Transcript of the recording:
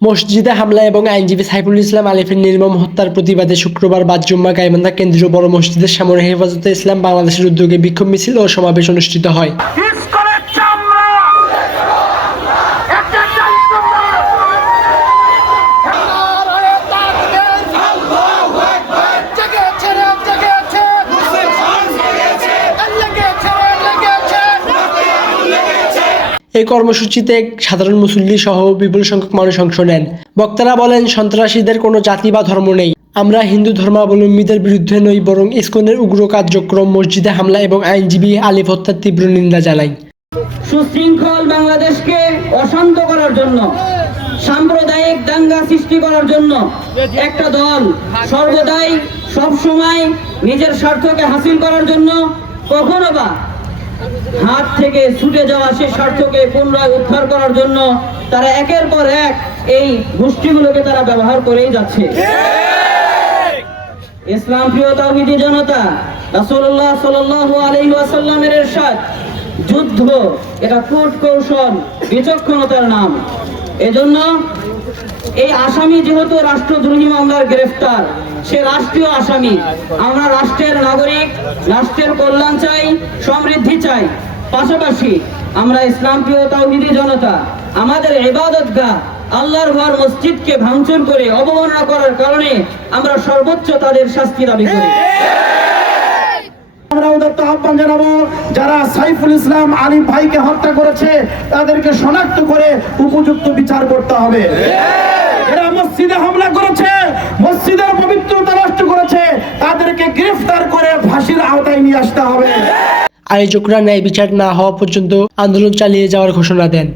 মসজিদে হামলা এবং আইনজীবী সাইফুল ইসলাম আলিফের নির্মম হত্যার প্রতিবাদে শুক্রবার বাদ জুম্মা গাইবান্ধা কেন্দ্রীয় বড় মসজিদের সামনে হেফাজতে ইসলাম বাংলাদেশের উদ্যোগে বিক্ষোভ মিছিল ও সমাবেশ অনুষ্ঠিত হয়। এই কর্মসূচিতে সাধারণ মুসল্লি সহ বিপুল সংখ্যক মানুষ অংশ নেন। বক্তারা বলেন, সন্ত্রাসীদের কোনো জাতি বা ধর্ম নেই। আমরা হিন্দু ধর্মাবলম্বীদের বিরুদ্ধে নই, বরং ইসকনের উগ্র কার্যক্রম, মসজিদে হামলা এবং আইনজীবী আলিফ হত্যার তীব্র নিন্দা জানাই। সুশৃঙ্খল বাংলাদেশকে অশান্ত করার জন্য, সাম্প্রদায়িক দাঙ্গা সৃষ্টি করার জন্য একটা দল সর্বদাই সব সময় নিজের স্বার্থকে হাসিল করার জন্য কখনো বা হাত থেকে ছুটে যাওয়া সেই স্বার্থকে পুনরায় উদ্ধার করার জন্য তারা একের পর এক এই গোষ্ঠীগুলোকে তারা ব্যবহার করেই যাচ্ছে। ইসলাম প্রিয় তাহিদি জনতা, রাসূলুল্লাহ সাল্লাল্লাহু আলাইহি ওয়াসাল্লামের ارشاد যুদ্ধ, এটা কোট কৌশল বিচক্ষণতার নাম। এজন্য এই আসামি যেহেতু রাষ্ট্রদ্রোহী মামলার গ্রেফতার, সে রাষ্ট্রীয় আসামি। আমরা রাষ্ট্রের নাগরিক, রাষ্ট্রের কল্যাণ চাই, সমৃদ্ধি চাই। পাশাপাশি আমরা ইসলাম প্রিয় তাওহীদি জনতা, আমাদের ইবাদতগাহ, আল্লাহর ঘর মসজিদকে ভাঙচুর করে অবমাননা করার কারণে আমরা সর্বোচ্চ তাদের শাস্তি দাবি করি। জানাব, যারা সাইফুল ইসলাম আলী ভাইকে হত্যা করেছে, তাদেরকে শনাক্ত করে উপযুক্ত বিচার করতে হবে। এরা মসজিদে হামলা করেছে, মসজিদের পবিত্রতা নষ্ট করেছে, তাদেরকে গ্রেফতার করে ফাঁসির আওতায় নিয়ে আসতে হবে। আয়োজকরা ন্যায় বিচার না হওয়া পর্যন্ত আন্দোলন চালিয়ে যাওয়ার ঘোষণা দেন।